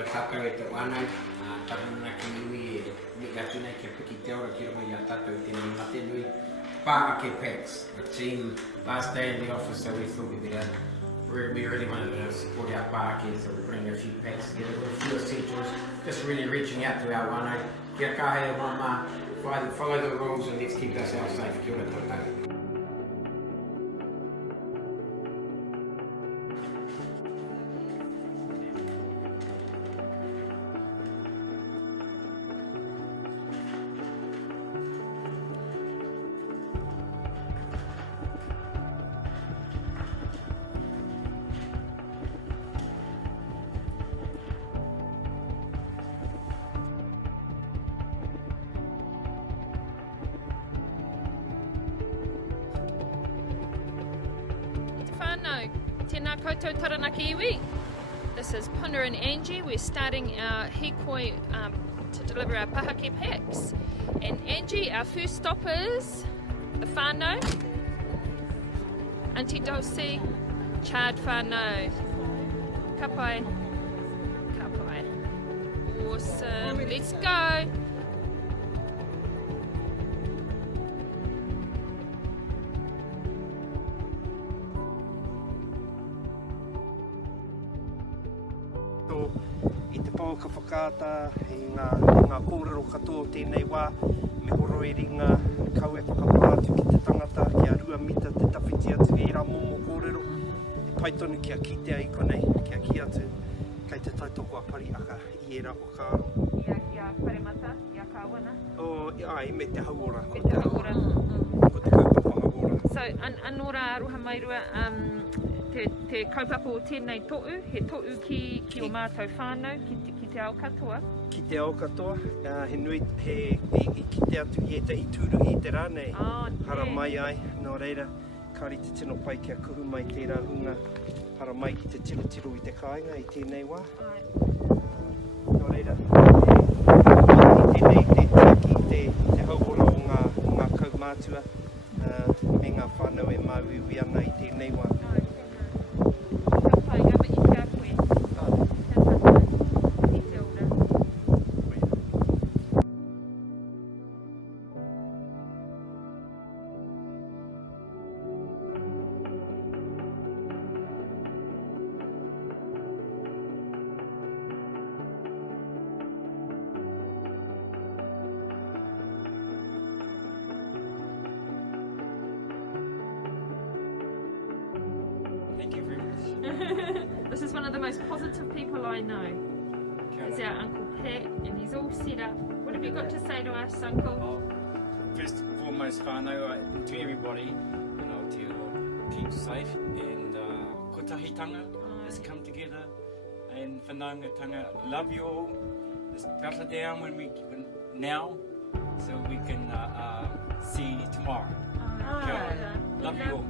ora tātou e te wānau, taruna ki nui e mika tūnei kia piki te ora ki runga i a tātou i tēnei mate nui. Pāhake Packs, a team, last day in the office, so we thought we really wanted to support our Pāhake, so we bring a few packs together with a few essentials, just really reaching out to our wānau. Kia kahe wama, follow the rules and let's keep ourselves safe. Kia ora tātou. Tēnā koutou taranaki iwi. This is Puna and Angie. We're starting our hikoi to deliver our Pāhake packs. And Angie, our first stop is the whānau. Auntie Dulcie, charred whānau. Ka pai. Ka pai. Awesome. Let's go. I te pau ka whakaata i ngā kōrero katoa tēnei wā, me horo e ringa kau e whakapātu ki te tangata, kia rua mita te tawhiti atu i rā momo kōrero, e pai tonu kia kitea i konei, kia ki atu, kei te tautoko a pari aka i e rā o kāro. Ia wharemata, ia kāwana? Ai, me te hauora. Me te hauora. Ko te kaupapa hauora. So, anora aroha mairua, te kaupapa o tēnei to'u, he to'u ki o mātou whānau, ki te ao katoa? Ki te ao katoa, he nui i ki te atu i te ituru i te rānei. Hara mai ai, nō reira, kāri te tino pai kia kuhu mai tērā hunga, hara mai ki te tiro i te kāinga i tēnei wā. Nō reira, i tēnei te taki te hauora o ngā kaumātua, me ngā whānau e māwiwi ana i tēnei wā. Thank you very much. This is one of the most positive people I know. It's our Uncle Pat, and he's all set up. What have you got to say to us, Uncle? First and foremost, whānau, to everybody, to keep safe and kotahitanga, let's come together, and whanaungatanga, love you all. Let's battle down now, so we can see tomorrow. Love you all.